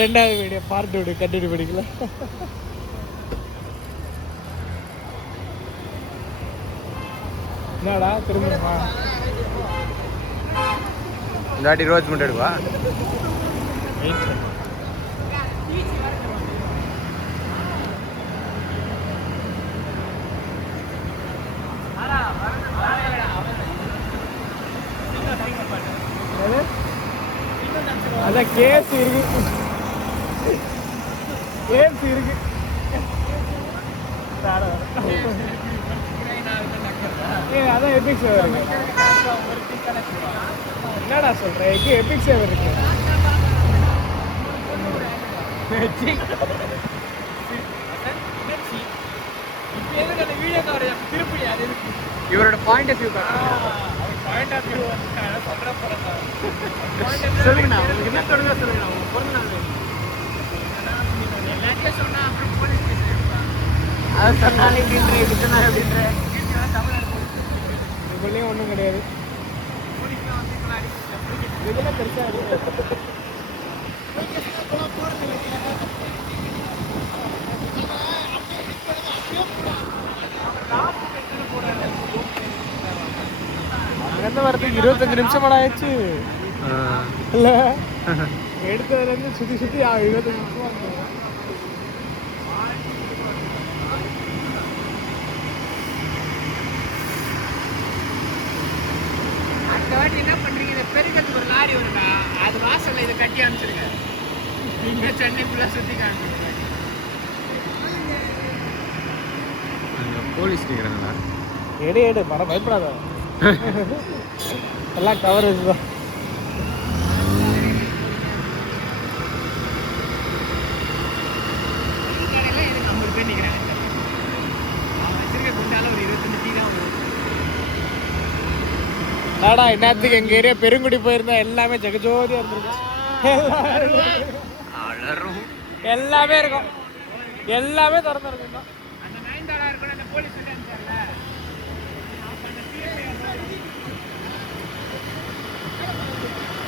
ரெண்டாவது video part video continue பண்ணிக்கல. என்னடா திரும்பமா இந்த வாட்டி ரோஸ் மட்டும் எடுவா. அதான் கேஸ் இருக்கு, கேஸ் இருக்கு. அதான் எபிக் சேவர் இருக்கு. என்னடா சொல்றேன், எபிக் சேவர் இருக்கு. இவரோட point of view point of view சொல்ற போறேன். சொல்லுங்கண்ணா, உங்களுக்கு என்ன தொடங்க சொல்லுங்கண்ணா. உங்க பிறந்த நாள் எல்லாத்தையும் சொன்னா அப்புறம் போலீஸ் கேஸ் அதை சொன்னாலே அப்படின்ற இதுலேயும் ஒன்றும் கிடையாது. இதெல்லாம் பெருசாக இருக்கு. அங்கேருந்து வரதுக்கு 25 நிமிஷம் ஆயிடுச்சு இல்லை? எடுத்ததுலேருந்து சுற்றி சுற்றி 25 நிமிஷம் இருக்கு. அடுத்த வாட்டி என்ன பண்றீங்க, இந்த பெருக்கத்துக்கு ஒரு லாரி வரும்டா, அது வாசல்ல இதை கட்டி அனுப்பிச்சிருங்க. நீங்க சென்னை ஃபுல்லா சுத்தி காமிச்சிருங்க. போலீஸ் கேட்குறாங்களா? எடு மரம் பயப்படாத. எல்லாம் கவரேஜ் தான். எனக்கு 50 பேர் நிற்கிறாங்க. அவன் வச்சிருக்க குண்டால ஒரு 25 டீ தான் வரும். ஆடா என்னத்துக்கு எங்க ஏரியா பெருங்குடி போயிருந்தா எல்லாமே ஜெகஜோதியா இருந்திருக்கும். எல்லாமே இருக்கும், எல்லாமே திறந்துருக்கும். அந்த 9 இருக்கும், அந்த போலீஸ் அனுப்பிச்சார்ல,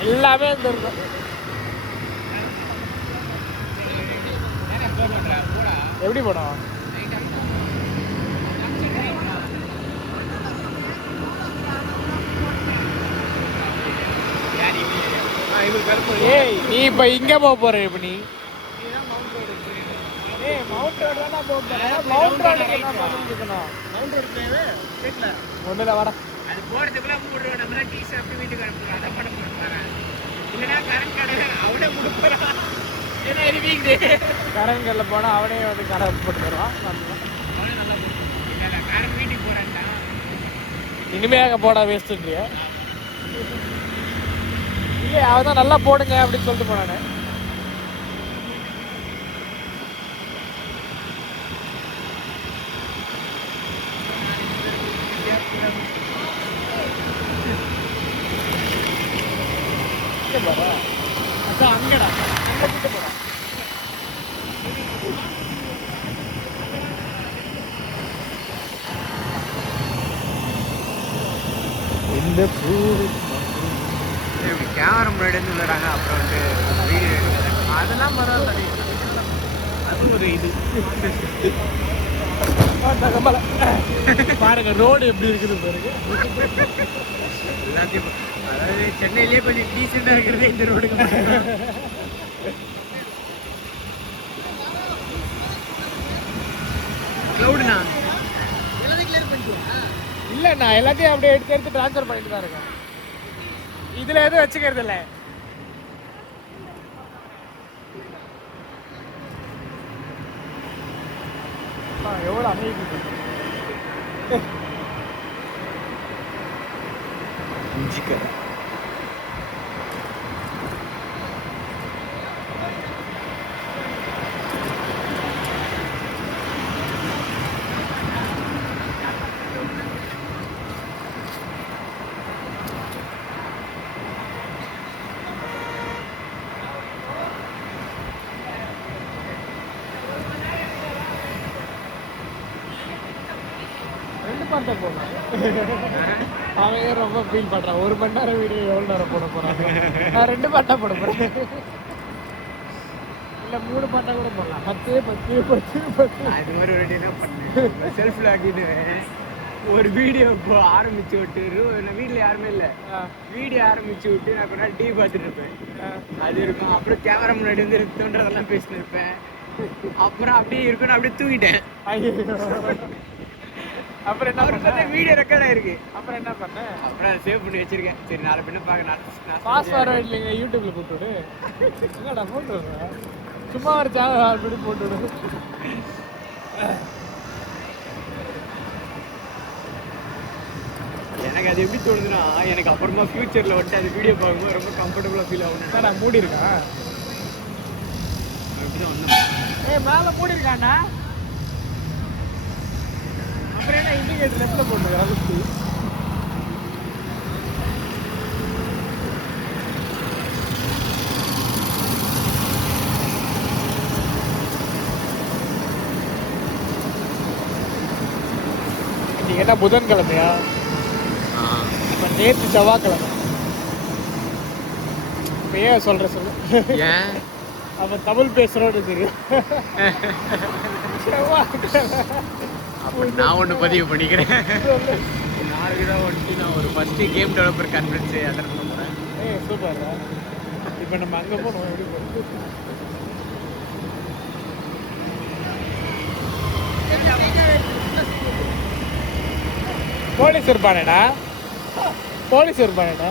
எல்லாமே இருந்திருக்கும். எப்படி போனோம்? ஏய் நீ இப்ப இங்க போக போற? இப்ப நீ மவுண்ட் ரோடு தானே போக போற? மவுண்ட் ரோடு ஒண்ணுல வர அது போறதுக்குள்ள 3 ரோடு நம்மள டீ சாப்பிட்டு வீட்டுக்கு அனுப்புறோம். அதை பண்ண போறேன். இல்லைன்னா கரண்ட் கடை அவனே கொடுக்குறான். ஏன்னா எரிவிக்குது. கரண்ட் கல்ல போனா அவனே வந்து கடை போட்டு தருவான். அவனே நல்லா இல்லை கரண்ட் வீட்டுக்கு போறேன்டா. இனிமே அங்கே போடா வேஸ்ட்டுன்றியா? இல்லை அவன் தான் நல்லா போடுங்க அப்படின்னு சொல்லிட்டு போனானே. அங்கடா அங்கே கூட்டு போடா. இந்த பூ கேமரா முன்னாடி இருந்து விளையாடுறாங்க. அப்புறம் வந்து வீடியோ எடுக்கிறாங்க. அதெல்லாம் பரவாயில்ல. அது ஒரு இது பாருங்க ரோடு எப்படி இருக்குது பாருங்க. எல்லாத்தையும் அதாவது சென்னையிலேயே கொஞ்சம் டீசெண்டாக இருக்கிறது இந்த ரோடுக்கு. க்ளவுடுண்ணா எல்லாத்தையும் கிளியர் பண்ணிக்குவா? இல்லை நான் எல்லாத்தையும் அப்படியே எடுத்து ட்ரான்ஸ்ஃபர் பண்ணிட்டு தான் இருக்கேன். இதில் எதுவும் வச்சுக்கிறது இல்லை. எவ்வளோ அமைதி இஞ்சிக்கரை. பார்த்த போனேன். அவன் ரொம்ப ஃபீல் பண்ணுறான். 1 மணி நேரம் வீடியோ எவ்வளோ நேரம் போட போகிறாங்க? நான் 2 பாட்டாக போட போகிறேன். இல்ல 3 பாட்டா கூட போடலாம். 10 10 10 10. நான் இது மாதிரி ஒரு வாட்டி என்ன பண்ணேன், செல்ஃபில் ஆக்கிட்டு ஒரு வீடியோ இப்போ ஆரம்பிச்சு விட்டு வீட்டில் யாருமே இல்லை, வீடியோ ஆரம்பிச்சு விட்டு நான் கொஞ்ச நாள் டிவி பார்த்துட்டு இருப்பேன். அது இருக்கும். அப்புறம் கேமரா முன்னாடி வந்து தோன்றதெல்லாம் பேசிட்டு இருப்பேன். அப்புறம் அப்படியே இருக்கணும், அப்படியே தூங்கிட்டேன். அப்புறம் என்ன பண்ண? வீடியோ ரெக்கார்ட் ஆயிருக்கு. அப்புறம் என்ன பண்ண? அப்புறம் அதை சேவ் பண்ணி வச்சிருக்கேன். சரி நாளை பின்ன பார்க்க பாஸ்வேர்டு இல்லைங்க, யூடியூப்ல போட்டு விடு. என்னடா போட்டு விடுற? சும்மா ஒரு சேனல் ஆல்ரெடி போட்டு விடு. எனக்கு அது எப்படி தோணுதுன்னா, எனக்கு அப்புறமா ஃபியூச்சரில் வந்துட்டு அது வீடியோ பார்க்கும்போது ரொம்ப கம்ஃபர்டபுளாக ஃபீல் ஆகும். என்னடா மூடி இருக்கா? அப்படிதான் வந்தேன். மேலே மூடி இருக்காண்டா. அப்புறம் என்ன இண்டிகேட்டர் லெஃப்ட்ல போட்டுருக்கா? சுற்றி இன்னைக்கு என்ன புதன்கிழமையா? இப்போ நேற்று செவ்வாய்க்கிழமை. இப்போ ஏன் சொல்ற சொல்லு? ஏன் அவன் தமிழ் பேசுகிறோன்னு தெரியும். செவ்வாய்க்கிழமை அப்போ நான் ஒன்று பதிவு பண்ணிக்கிறேன். நாளைக்கு தான் வந்துட்டு நான் ஒரு first game developer conference attend பண்ண போகிறேன். சூப்பர். இப்போ நம்ம அங்கே போகணும். எப்படி போகிறது? போலீஸ் இருப்பானேடா, போலீஸ் இருப்பானேடா.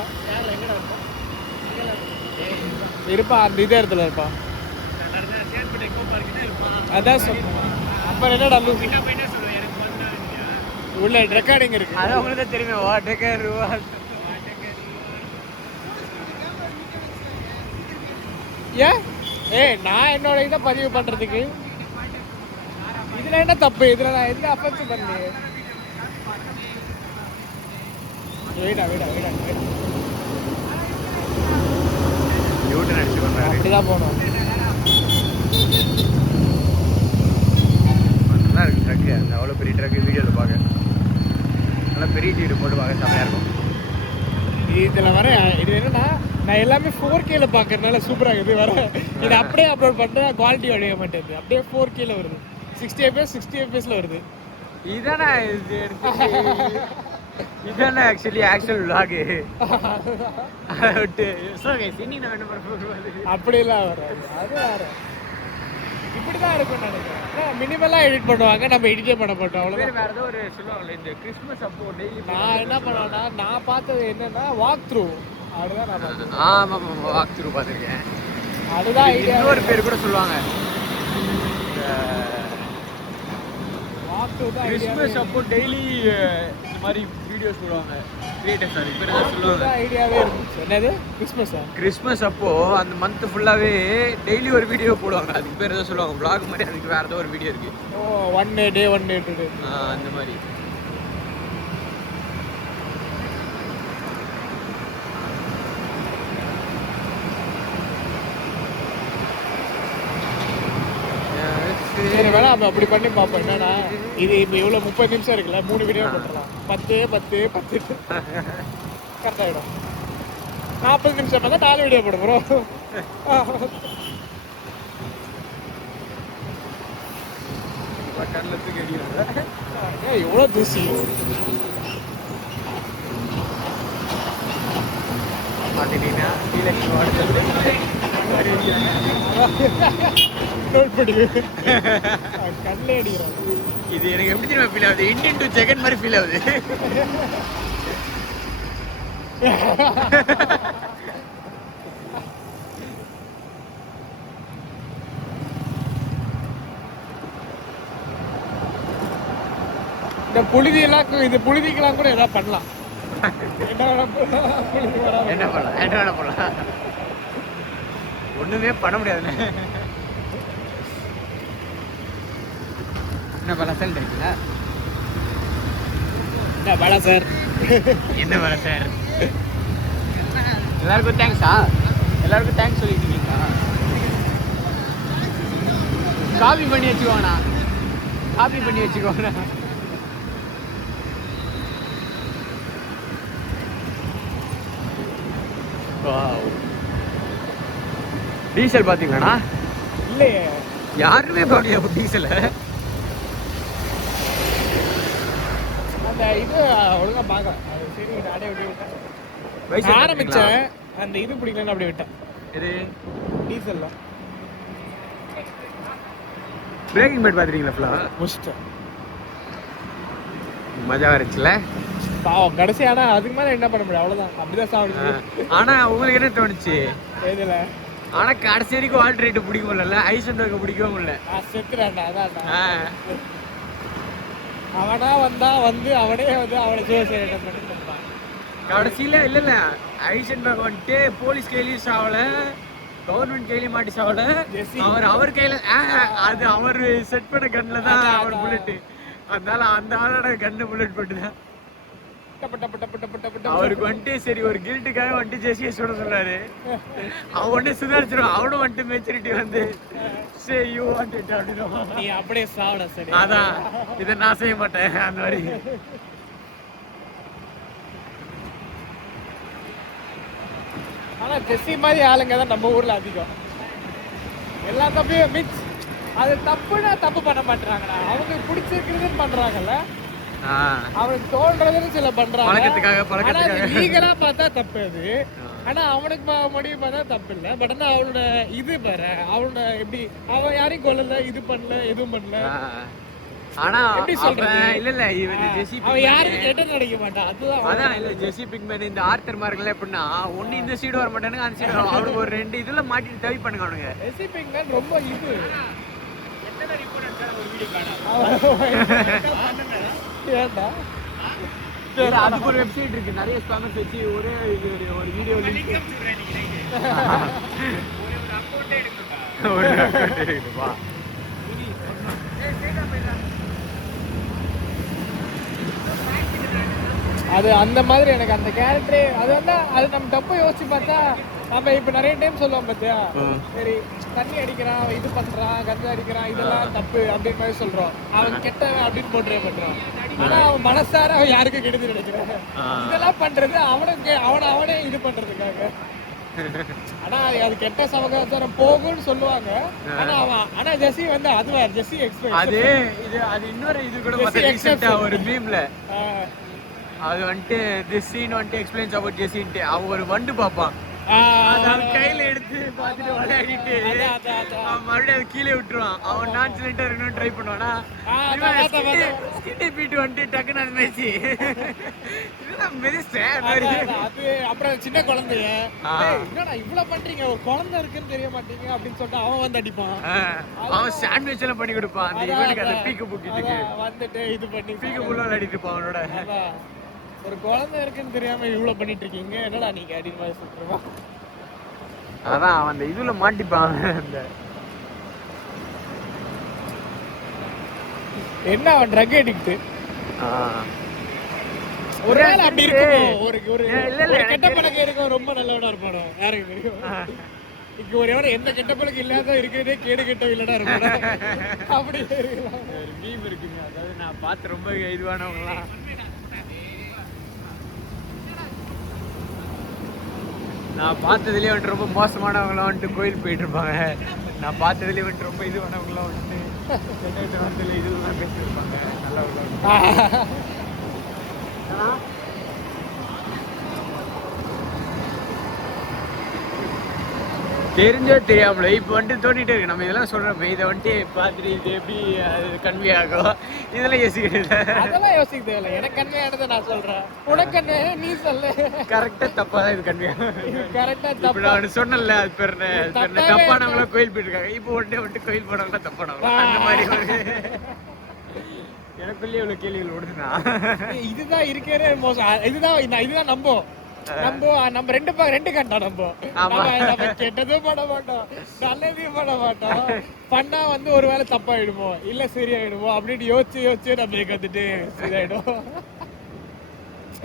இருப்பான், அந்த இதே இடத்துல இருப்பான். அதான் சொல்லுவான். அப்புறம் என்னடா உள்ள ரெக்கார்டிங் இருக்கு. அது உங்களுக்கு தான் தெரியுமே. வாட்டக்கர் நான் என்னோட இதை பதிவு பண்றதுக்கு இதுல என்ன தப்பு? இதுல நான் எந்த அஃபெக்ட் பண்ணலையே. வீடா வீடா வீடா யூட்டன் அடிச்சு பண்ணுறாரு. அப்படிதான் போகணும். நல்லா இருக்குது ட்ரக்கு. அந்த அவ்வளோ பெரிய ட்ரக்கு வீடியோவில் பார்க்க நல்லா பெரிய வீடு போட்டு பார்க்க செம்மையாக இருக்கும். இதில் வர இது என்னன்னா, நான் எல்லாமே 4Kல பார்க்கறதுனால சூப்பராக இருக்குது. வர இது அப்படியே அப்லோட் பண்ணிட்டு குவாலிட்டி வழிய மாட்டேங்குது. அப்படியே 4Kல வருது. 60 FPS 60 FPSல வருது. இதானே இது இதானே ஆக்சுவல் விலாகு. அப்படிலாம் வராது. அது வேற. இப்படிதான் இருக்கும் நினைக்கிறேன். மினிமலாக எடிட் பண்ணுவாங்க, நம்ம எடிட்டே பண்ண மாட்டோம். அவ்வளோதான். வேறு ஏதோ ஒரு சொல்லுவாங்களே இந்த கிறிஸ்மஸ் அப்போ டெய்லி நான் என்ன பண்ணுவேன்னா, நான் பார்த்தது என்னன்னா வாக் த்ரூ. அதுதான் நான் பார்த்தேன். ஆமாம் வாக் த்ரூ பார்த்துருக்கேன். அதுதான் ஐடியா. இன்னொரு பேர் கூட சொல்லுவாங்க, வாக் த்ரூ தான் கிறிஸ்மஸ் அப்போ டெய்லி இந்த மாதிரி வீடியோஸ் போடுவாங்க கிரியேட்டர்ஸ். அது பேர் தான் சொல்லுவாங்க. ஐடியாவே இருந்துச்சு. என்னது கிறிஸ்மஸா? கிறிஸ்மஸ் அப்போ அந்த மந்த் ஃபுல்லாகவே டெய்லி ஒரு வீடியோ போடுவாங்க. அதுக்கு பேர் தான் சொல்லுவாங்க vlog மாதிரி. அதுக்கு வேறு ஏதோ ஒரு வீடியோ இருக்குது. ஓ 1 டே 1 டே 2 டே அந்த மாதிரி. சரி வேணா நம்ம அப்படி பண்ணி பார்ப்போம். என்னன்னா இது இப்போ இவ்வளோ 30 நிமிஷம் இருக்குல்ல, 3 வீடியோ போட்டுடலாம். 10 10 10 கரெக்டாகிடும். 40 நிமிஷம் தான் 4 வீடியோ போட போகிறோம். எவ்வளோ தூசி. நோட் பண்ணி கண்ணிலே அடிக்கிறான். இது எனக்கு எப்படி தெரியுமா ஃபீல் ஆகுது? இண்டியன் டு செகண்ட் மாதிரி ஃபீல் ஆகுது. இந்த புழுதியெல்லாம் இது புழுதிக்கெல்லாம் கூட எதாவது பண்ணலாம். என்ன பண்ணலாம் ஒண்ணுமே பண்ண முடியாதுண்ணே. என்ன பண்ணலாம் சார் இருக்கீங்களா? என்ன பல சார்? என்ன வர சார்? எல்லாருக்கும் தேங்க்ஸா? எல்லாருக்கும் தேங்க்ஸ் சொல்லிட்டு இருக்கீங்களா? காப்பி பண்ணி வச்சுக்கோங்கண்ணா, காப்பி பண்ணி வச்சுக்கோங்கண்ணா. டீசல் பார்த்தீங்களாண்ணா? இல்ல இல்லையே யாருமே பாக்கலையா டீசல? அந்த இது ஒழுங்கா பார்க்கல. அது சரி நானே அப்படியே விட்டேன். ஆரம்பிச்சேன் அந்த இது பிடிக்கலன்னு அப்படியே விட்டேன். இது டீசல்ல பிரேக்கிங் பேட் பாத்துறீங்களா ஃபுல்லா? முடிச்சிட்டேன். மஜா இருந்துச்சுல. பாவம் கடைசி. ஆனா அதுக்கு மேல என்ன பண்ண முடியும், அவ்வளவுதான். அப்படிதான் சாப்பிடுச்சு. ஆனா உங்களுக்கு என்ன தோணுச்சு? எதுல? ஆனா கடைசி வரைக்கும் ஆல்டர்னேட்டிவ் பிடிக்க முடியல, ஐசன்பர்க் பிடிக்கவும் முடியல. செத்துறான்டா. அதான் அவனா வந்து அவனே வந்து அவனை சூசைட் பண்ணிட்டு இருப்பான் கடைசியில. இல்ல ஐசன்பர்க் வந்துட்டு போலீஸ் கையிலயும் சாவல, கவர்மெண்ட் கையிலயும் மாட்டி சாவல. அவர் கையில அது அவர் செட் பண்ண கன்ல தான் அவர் புல்லட். அதனால அந்த ஆளோட கண்ணு புல்லட் போட்டுதான் அவருக்கு வந்துட்டு சரி ஒரு கில்ட்டுக்காக வந்துட்டு ஜெசியை சுட சொல்றாரு. அவன் வந்துட்டு சுதாரிச்சிடும். அவனும் வந்துட்டு மெச்சூரிட்டி வந்து நீ அப்படியே சாவட. சரி அதான் இதை நான் செய்ய மாட்டேன் அந்த மாதிரி. ஆனா ஜெஸ்ஸி மாதிரி ஆளுங்க தான் நம்ம ஊர்ல அதிகம். எல்லா தப்பையும் மிக்ஸ். அது தப்புனா தப்பு பண்ண மாட்டாங்கடா. அவங்களுக்கு பிடிச்சிருக்கிறதுன்னு பண்றாங்கல்ல, அவனுக்கு தோன்றதுன்னு சில பண்றாங்க. லீகலா பார்த்தா தப்பு அது. ஆனா அவனுக்கு முடிவு பார்த்தா தப்பு இல்லை. பட் ஆனா அவனோட இது பாரு, அவனோட எப்படி அவன் யாரையும் கொல்லல, இது பண்ணல, எதுவும் பண்ணல. ஆனா எப்படி சொல்றது? இல்ல இவன் ஜெசி அவன் யாரும் கெட்ட நினைக்க மாட்டான். அதான் இல்ல ஜெசி பிக்மேன் இந்த ஆர்த்தர் மார்க்கெல்லாம் எப்படின்னா ஒண்ணு இந்த சைடு வர மாட்டானுங்க, அந்த சைடு அவனுக்கு ஒரு 2 இதுல மாட்டிட்டு தவி பண்ணுங்க அவனுங்க. ஜெசி பிக்மேன் ரொம்ப இது எத்தனை ரிப்போர்ட் அடிச்சாலும் ஒரு வீடியோ காணோம். ஏன்டா அதுக்கு ஒரு வெப்சைட் இருக்கு, நிறைய ஸ்பேமர்ஸ் வச்சு ஒரே ஒரு வீடியோ லிங்க் ஒரு அக்கவுண்ட் எடுக்கணுமா? அது அந்த மாதிரி எனக்கு அந்த கேரக்டரே அது வந்து அது நம்ம தப்பு யோசிச்சு பார்த்தா நம்ம இப்ப நிறைய டைம் சொல்லுவோம் பார்த்தியா, சரி தண்ணி அடிக்கிறான், இது பண்றான், கஞ்சா அடிக்கிறான், இதெல்லாம் தப்பு அப்படின்னு மாதிரி சொல்றோம். அவன் கெட்டவன் அப்படின்னு போட்டுறே பண்றான். ஆனா அவன் மனசார அவன் யாருக்கும் கெடுத்து நினைக்கிறான். இதெல்லாம் பண்றது அவனே இது பண்றதுக்காக. ஆனா அது கெட்ட சமகாச்சாரம் போகும்னு சொல்லுவாங்க. ஆனா ஜெசி வந்து அதுவா ஜெசி எக்ஸ்பிரஸ் அது இன்னொரு இது கூட ஒரு மீம்ல அது வந்துட்டு this scene வந்துட்டு explains about ஜெசின்ட்டு அவன் ஒரு வண்டு பார்ப்பான். கையில எடுத்து பார்த்துட்டு விளையாடிட்டு அவன் மறுபடியும் அது கீழே விட்டுருவான். அவன் நான் சிலிண்டா இருக்கணும்னு ட்ரை பண்ணுவானா, பீட்டு வந்துட்டு டக்குன்னு அது மேய்ச்சி அது அப்புறம் சின்ன குழந்தைய என்னடா இவ்வளவு பண்றீங்க, ஒரு குழந்தை இருக்குன்னு தெரிய மாட்டீங்க அப்படின்னு சொல்லிட்டு அவன் வந்து அடிப்பான். அவன் சாண்ட்விச் எல்லாம் பண்ணி கொடுப்பான். அந்த இவனுக்கு அந்த பீக்கு புக்கிட்டு வந்துட்டு இது பண்ணி பீக்கு புள்ள விளையாடிட்டு இருப்பான் அவனோட. ஒரு குழந்தை இருக்குன்னு தெரியாம இவ்வளவு பண்ணிட்டு இருக்கீங்க, என்னடா நீங்க அப்படின்னு மாதிரி சொல்லிருவான். அதான் அவன் அந்த இதுல மாட்டிப்பான். அந்த என்ன அவன் ட்ரக் அடிக்ட். ஒரு வேளை அப்படி இருக்கும். ஒரு கெட்ட பழக்கம் இருக்கும், ரொம்ப நல்லவனா இருப்பானோ யாருக்கு தெரியும். இங்க ஒரு எவன எந்த கெட்ட பழக்கம் இல்லாத இருக்கிறதே கேடு கெட்ட இல்லடா இருப்பானோ அப்படி இருக்கலாம். ஒரு மீம் இருக்குங்க, அதாவது நான் பார்த்து ரொம்ப இதுவானவங்களாம் நான் பார்த்ததுலேயே வந்துட்டு ரொம்ப மோசமானவங்களாம் வந்துட்டு கோயில் போயிட்டு இருப்பாங்க. நான் பார்த்ததுலேயே வந்துட்டு ரொம்ப இதுவானவங்களாம் வந்துட்டு வந்து இதுலாம் பேசிட்டு இருப்பாங்க. நல்லவங்க தெரிஞ்சோ தெரியாமல இப்போ வந்துட்டு தோண்டிட்டே இருக்கு. நம்ம இதெல்லாம் சொல்றோம், இதை வந்துட்டு பார்த்துட்டு இது எப்படி கன்வே ஆகும் இதெல்லாம் யோசிக்கிறது. அதெல்லாம் யோசிக்க தேவையில்ல. எனக்கு கன்வே ஆனதை நான் சொல்றேன், உனக்கு கன்வே நீ சொல்லு. கரெக்டா தப்பா தான் இது கன்வே கரெக்டா தப்பு. நான் சொன்னல அது பேர் தப்பானவங்கள கோயில் போயிட்டு இருக்காங்க. இப்போ உடனே வந்துட்டு கோயில் போனவங்களா தப்பானவங்க அந்த மாதிரி ஒரு எனக்குள்ளேயே இவ்வளவு கேள்விகள் ஓடுதுன்னா இதுதான் இருக்கிற மோசம். இதுதான் நம்ம ரெண்டு கண்டா நம்ம கெட்டதும் பண்ண மாட்டோம், நல்லதையும் பண்ண மாட்டோம். பண்ணா வந்து ஒருவேளை தப்பாயிடுமோ இல்ல சரியாயிடுமோ அப்படின்னு யோசிச்சு நம்ம கத்துட்டு சரியாயிடும்.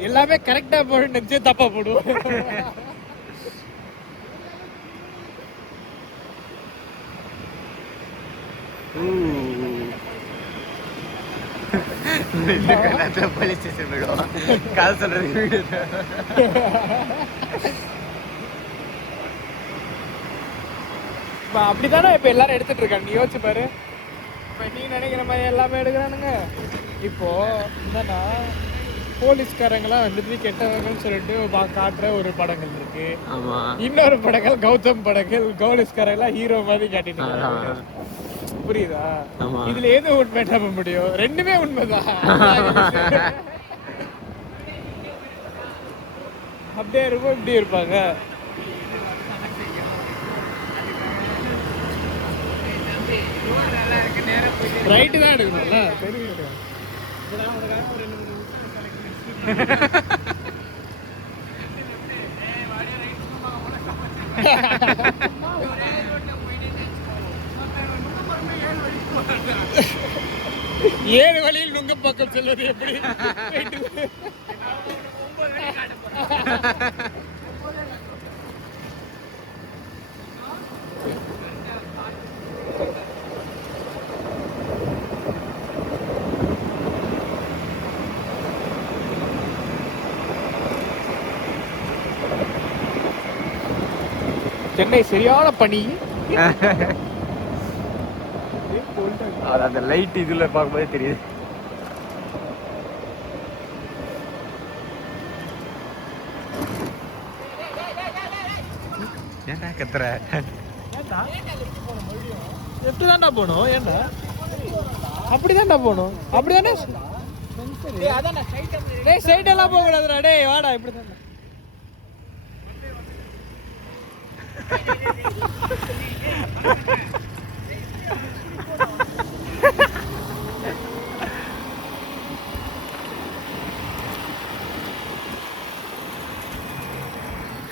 எல்லாமே கரெக்டா போட்டு நினைச்சு தப்பா போடுவோம். போலீஸ் ஸ்டேஷன் போயிடுவோம் கதை சொல்றது. இப்போ அப்படிதானே இப்போ எல்லாரும் எடுத்துட்டு இருக்காங்க. நீ யோசிச்சு பாரு. இப்போ நீ நினைக்கிற மாதிரி எல்லாமே எடுக்கிறானுங்க. இப்போ என்னன்னா போலீஸ்காரங்களாம் வந்துட்டு கெட்டவங்கன்னு சொல்லிட்டு காட்டுற ஒரு படங்கள் இருக்கு. இன்னொரு படங்கள் கௌதம் படங்கள் போலீஸ்காரங்களாம் ஹீரோ மாதிரி காட்டிட்டு புரியுதா? இதுல எது உண்மை நம்ப முடியும்? ரெண்டுமே உண்மைதான். அப்படியே இருக்கும் இப்படி இருப்பாங்க. ரைட்டு தான் எடுக்கணும்ல. ஏழு வழியில் நுங்க பக்கம் செல்வது எப்படி? சென்னை சரியான பனி. அந்த லைட் இதுல பார்க்கும்போது தெரியுது. ஏன்டா கத்துற? எப்படிதான்டா போகணும்? ஏன்டா அப்படிதான்டா போகணும்? அப்படிதானே சைட் எல்லாம் போக கூடாதுடா. டேய் வாடா. இப்படிதான்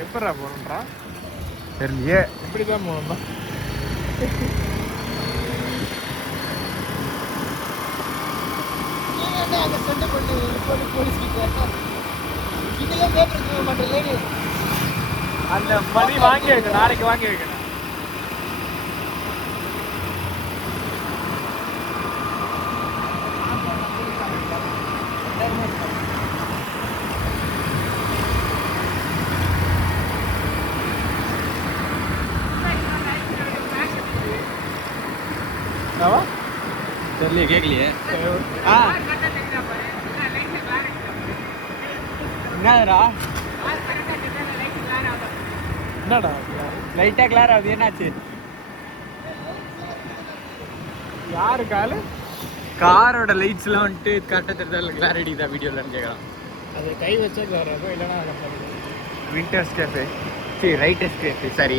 எப்படா போகணுன்றா தெரியலையே. இப்படிதான் போகணும்டா. அந்த மணி வாங்கி வைக்கணும். நாளைக்கு வாங்கி வைக்கணும். தெரியலையே, கேட்கலையே. என்னடா என்னடா லைட்டா கிளார் ஆகுது? என்னாச்சு? யாரு காலு? காரோட லைட்ஸ்லாம் வந்துட்டு கரெக்டாக தெரிஞ்சா கிளாரிட்டி தான் வீடியோலன்னு கேட்கலாம். அது கை வச்சா வராது, இல்லைன்னா விண்டர்ஸ் கேஃபே, சரி ரைட்டர்ஸ் கேஃபே, சரி.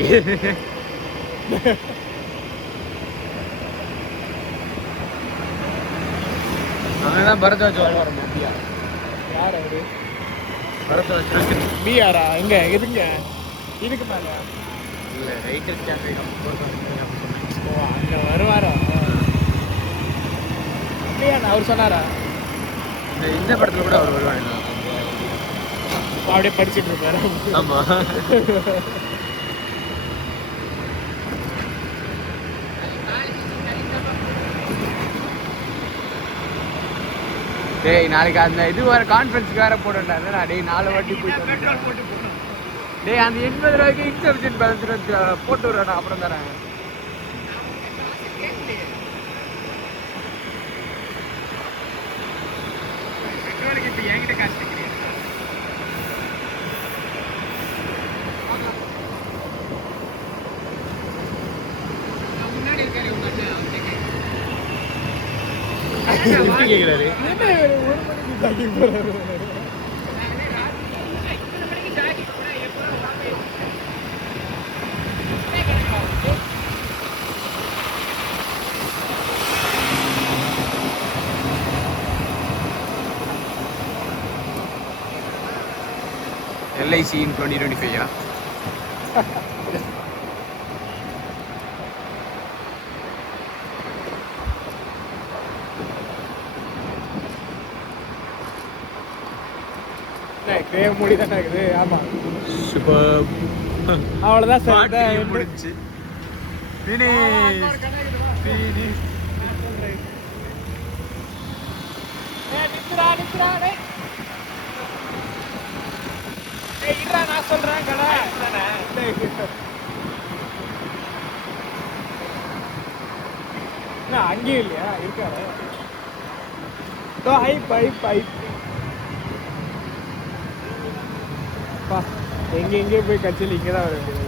அவங்கதான் பரத்வாஜ் வாழ்வார் பிஆ. யார் அவரு? பரத்வாஜ் பிஆரா? எங்க எதுங்க? இதுக்கு மேல இல்லை, ரைட்டர்ஸ் கேஃபே. ஓ, அங்கே வருவாரா? அப்படியா? அவர் சொன்னாரா? இந்த படத்தில் கூட அவர் வருவாங்க. அப்படியே படிச்சுட்டு இருப்பாரு. ஆமாம். டேய், நாளைக்கு அந்த இது வேறு கான்ஃபரன்ஸுக்கு வேறு போடுறாரு. நான் டேய் 4 வாட்டி போயிட்டு டேய் அந்த 80 ரூபாய்க்கு இன்சப்ஷன் பேலன்ஸ் போட்டு விட்றேன். அப்புறம் தரேன். இப்போ என்கிட்ட காசு கேட்குறேன். முன்னாடி இருக்காரு உங்க அண்ணன் கேட்குறாரு. LIC in 2025. கிரேவ் மூடி தானே இருக்குது. ஆமா, சூப்பர். அவ்வளோதான் சார். முடிஞ்சு நான் சொல்றேன் கடை என்ன அங்கேயும் இல்லையா இருக்காரு ஹைப் ஹைப் ஹைப் பா எங்கெங்கே போய் கட்சியில் இங்கே தான் வர வேண்டியது